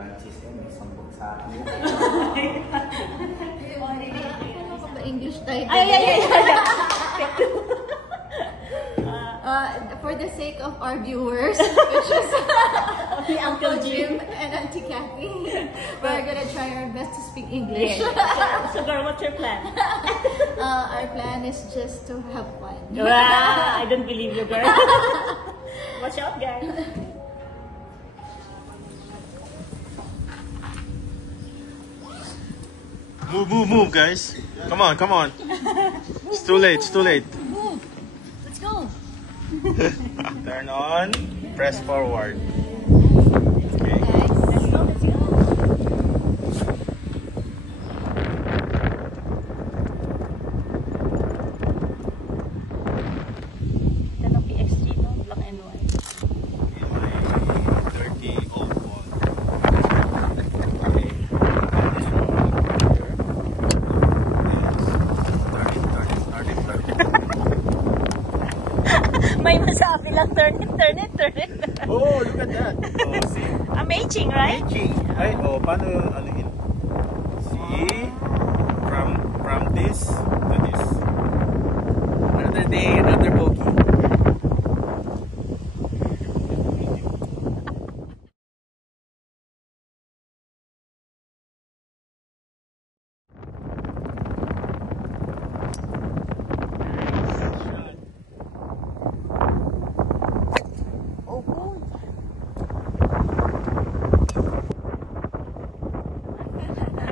Francis may sambog sa akin. English type. For the sake of our viewers, which is Uncle Jim and Auntie Kathy, we're gonna try our best to speak English. So girl, what's your plan? Our plan is just to have fun. I don't believe you, girl. Watch out, guys. Move, guys. Come on. It's too late. Move. Let's go. Turn on, press forward. Okay. Let's go. Ito ng PXG, no? Black and white. Dirty old wall. May masabi lang, turn it. Oh, look at that. Oh, see? Amazing, right? Ay, paano ano yun? See? From this to this. Another day, another bogey.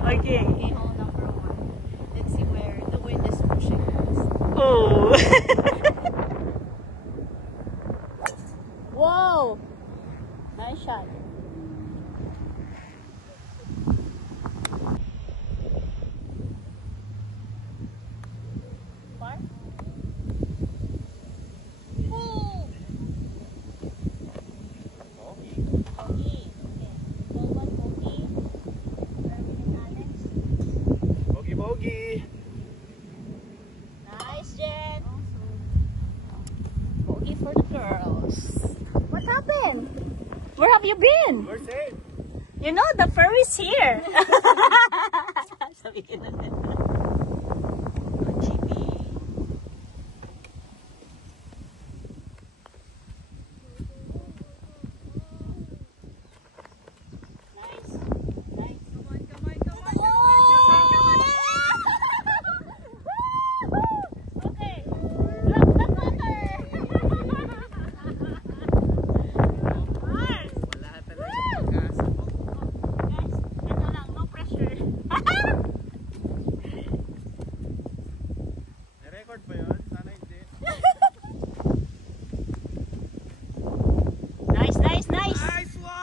Okay. Okay, hole number 1. Let's see where the wind is pushing us. Oh. Whoa. Nice shot. Far? Oh. Okay. Ball one, bogey. Erwin and Alex. Bogey. Nice, Jen. Bogey for the girls. What happened? Where have you been? We're safe. You know, the furry's here. Sabihin natin. GB. Nice. Come on. Okay. Drop the water. Mars. Wala talaga pag-asa mo. Guys, ito lang, no pressure. Na-record ba yun? Sana hindi. Nice. Nice one!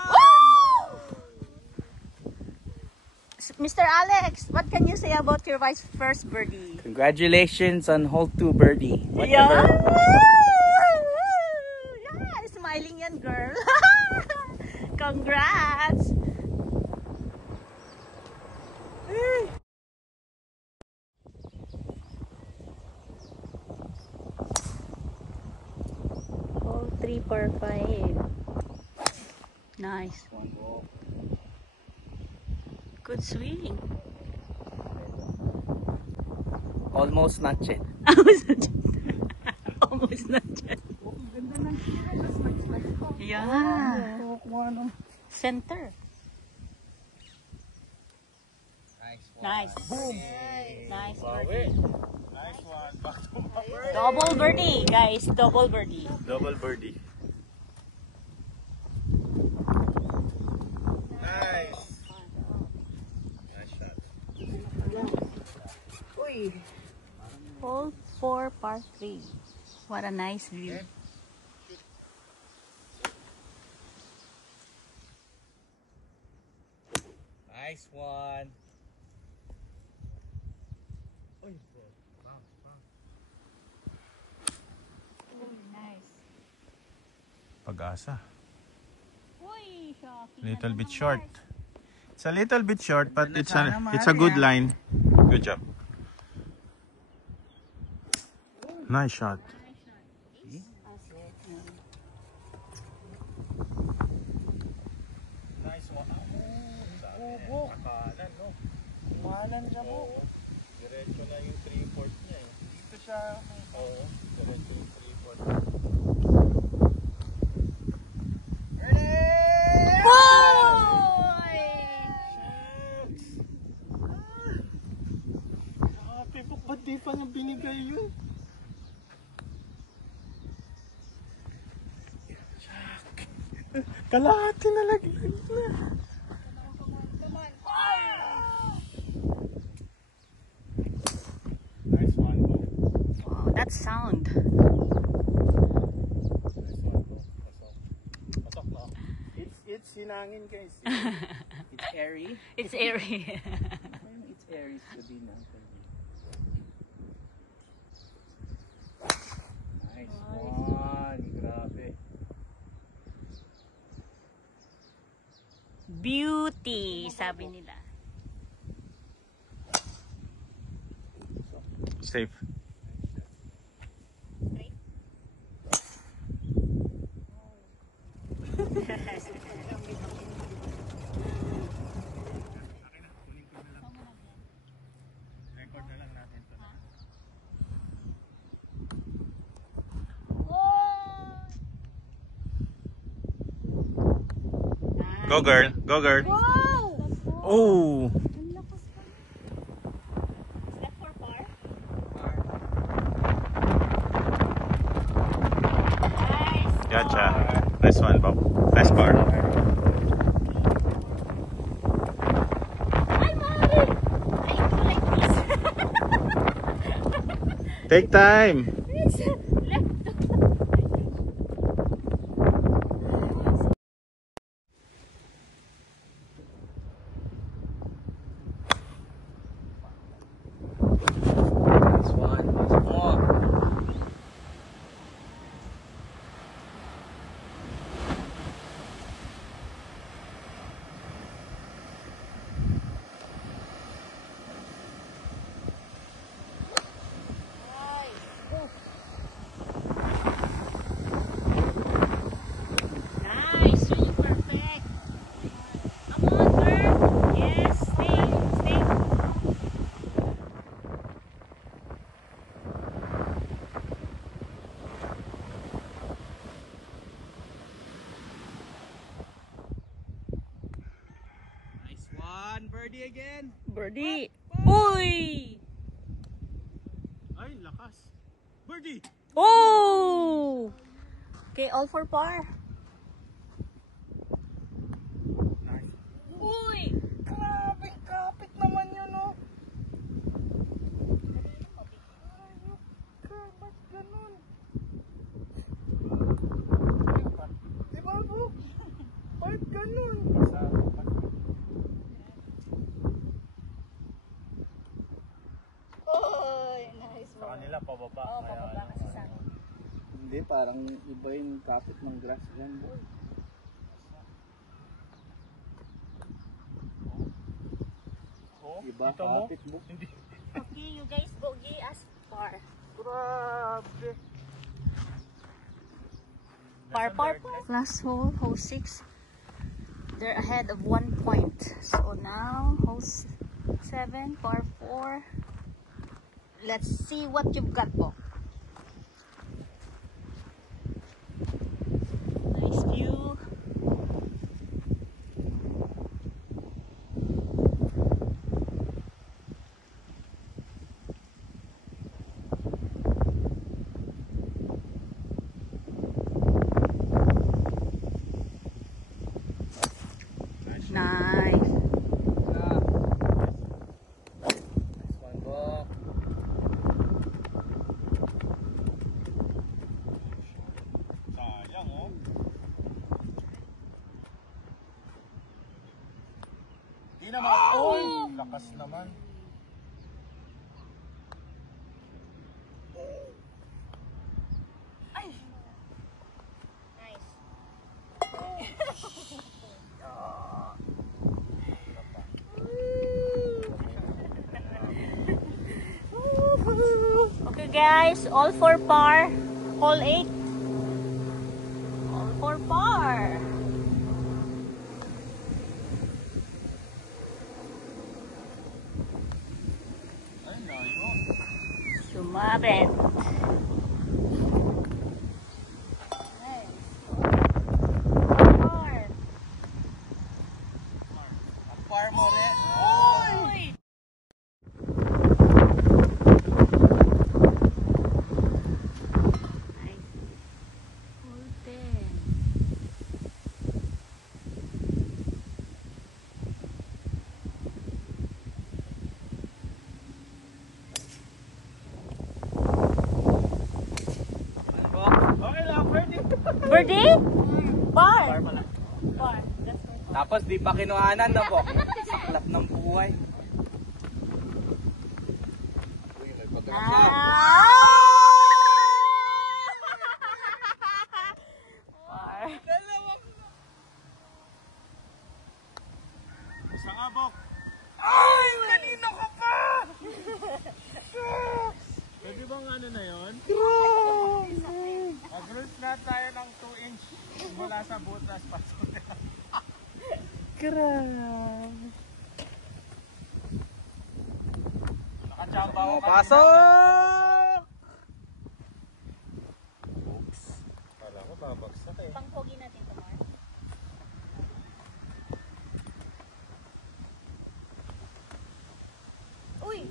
Mr. Alex, what can you say about your wife's first birdie? Congratulations on hole 2 birdie. Yeah. Whatever. Yeah, smiling yan, girl. Congrats. Hole 3 par 5. Nice. Good swing. Almost not yet. Almost not yet. Yeah. Center. Nice. Boom. Nice birdie. Nice one. Back to my Double birdie, guys. Double birdie. double birdie. Nice. Nice shot. Hole 4 par 3. What a nice view. Nice one. Nice. Pag-asa. Uy, shocking. Little Ano bit ng short. Mars? It's a little bit short, but Ganda it's sana, a good Maria. line. Good job. Nice shot. Nice one. Oh, nakalan, no? Umalan siya po. Oo. Diretso na yung 3-4 niya eh. Dito siya. Oo, diretso yung 3-4. Boy! Pipok, ba't di pa nga binigay yun? Kalahati na laglag na. Nice one, bro. Wow, that sound. Nice one, bro. Pasok na. It's sinangin, guys. It's airy. It's airy. It's airy sabi na. Nice one. Grabe. Beauty, sabi nila. Safe. Record na lang natin to. Go girl, go girl. Wow! Oh, Ang lakas pa. Is that for par? Nice. gotcha. Nice one, Bob. Nice bar. Ay, Mari! I do like this. Take time. It's left. Nice one. Pasok mo. Nice, really perfect. Come on, girl. Yes, stay. Nice one. Birdie again. Birdie. Uy! Ay, lakas. Birdie. Oh! Okay, all for par. Nice. Uy! Grabe, kapit naman yun, oh. Ba't ganun? Diba, bro? Ba't ganun? Uy, nice Sa one. kanila pababa. Oo, Kaya pababa ano, kasi sa akin. Hindi, parang iba yung kapit ng grass dyan, boy. Oh, Iba, kita mo? kapit mo. Hindi. Okay, you guys bogey as par. Grabe. Par. Last hole, hole 6. They're ahead of 1 point. So now, hole 7, par 4. Let's see what you've got po. Nice view. Nice. Nice one, bro. naman. Oh! Lakas naman. Okay guys, all for par. Hole 8. All for par. Ay, layo. Sumabit. Par. Par mo rin. Okay lang, birdie. Birdie? Par. Par mo lang. Par. That's for par. Tapos di pa kinuhanan na po. Saklap ng buhay. Uy, may pagkakasya. Par. Isang abok. Ay! Kanina ka pa! Pwede bang ano na yun? Mag-rules na tayo ng 2 inch mula sa butas pasok na. Grabe. Nakachamba ako. Pasok! Kala ko babagsak eh. Pangpogi natin ito, Mar. Uy!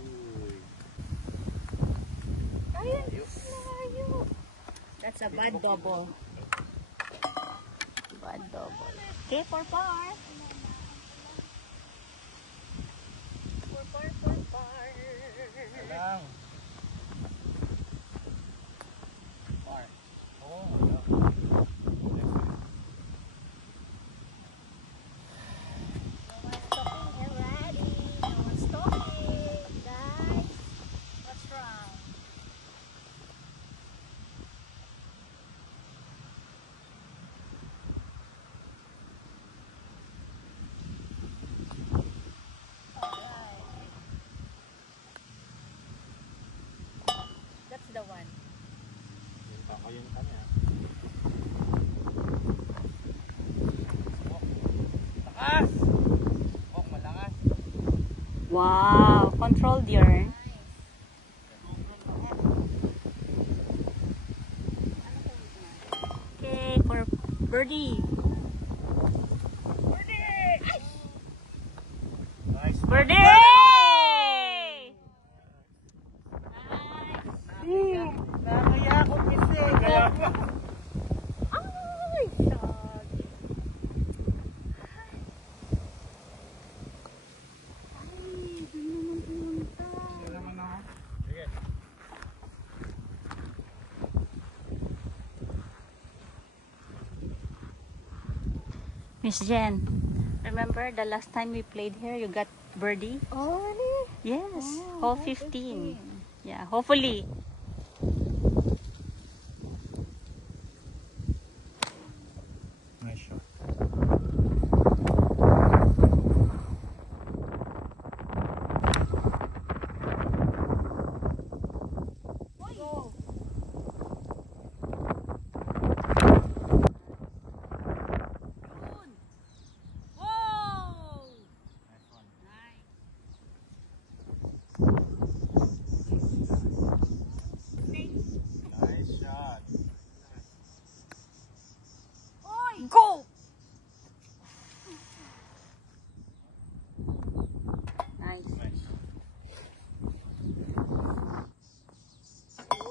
Ayun! Layo! That's a bad double. Bad double. Okay, for par. For par. Lang. Par. Oo. Already. No one's talking. Guys, what's wrong? That's the one. Yung kanya. Takas! Oh, malakas. Wow, controlled yarn. Okay, for birdie. Nice. Birdie! Nakakaya ako kasi. Kaya Ay, shot. Ay, doon naman pumunta. naman ako. sige. Miss Jen, remember the last time we played here, you got birdie? Oh, really? Yes, Oh, hole 15. Yeah, hopefully. Nice shot. Nice shot. Go! Nice. Nice.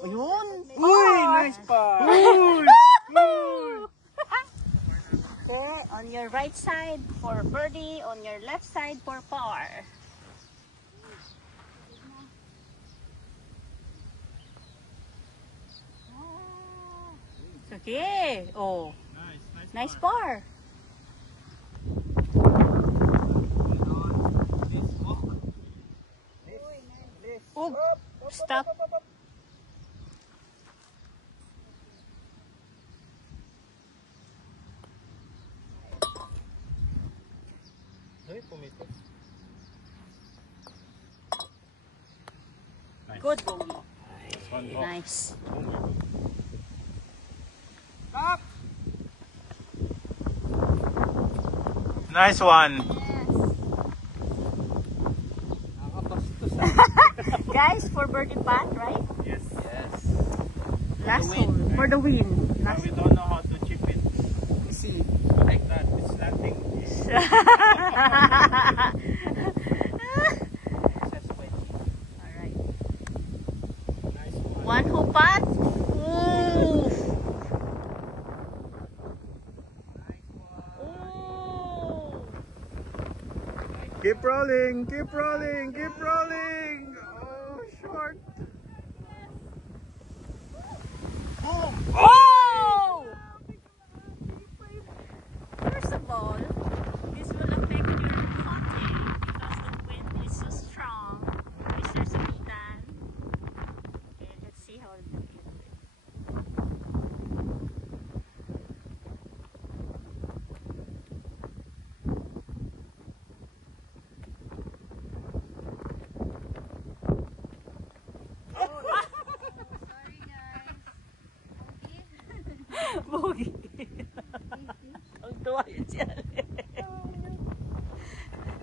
Ayun! Uy! Nice pa! Okay, on your right side for birdie, on your left side for par. Okay. Oh, Nice. nice par. Oh, stop. Good bogey. Nice. Nice one. Nakakabastos Guys, for birdie putt, right? Yes. Yes. Last hole. For the win. Now we don't know how to chip it. Let's see. Like that. It's slanting. Alright. Nice one. One hole putt. Ooh. Keep rolling. Keep rolling. Keep rolling. Oh, short. Oh! First of all, this will affect your putting because the wind is so strong. Mr. Sultan. Okay, let's see how it looks. Bogey. Ang tuwa yun siya.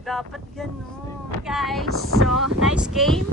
Dapat ganun. Guys, so nice game.